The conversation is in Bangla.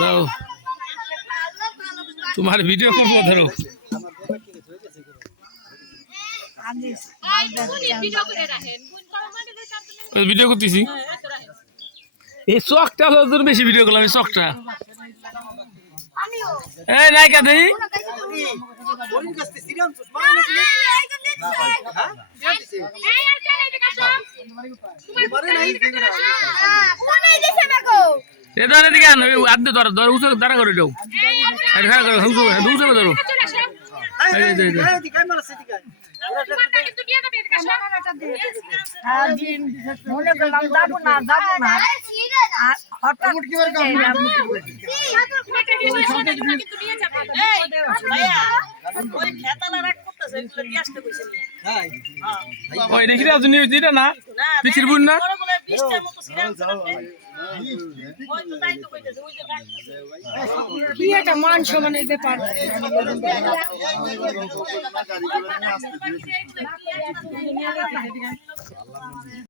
দাও তোমার ভিডিও করবো ধরো ভিডিও করতেছি এই চকটা হলো তোর বেশি ভিডিও করলাম এই চকটা এই নায়িকা দেই দিকে আনবে ধরো ধরো উঁচু দাঁড়া করে দাও ধরো না পিছির বুন না মান সমানের ব্যাপার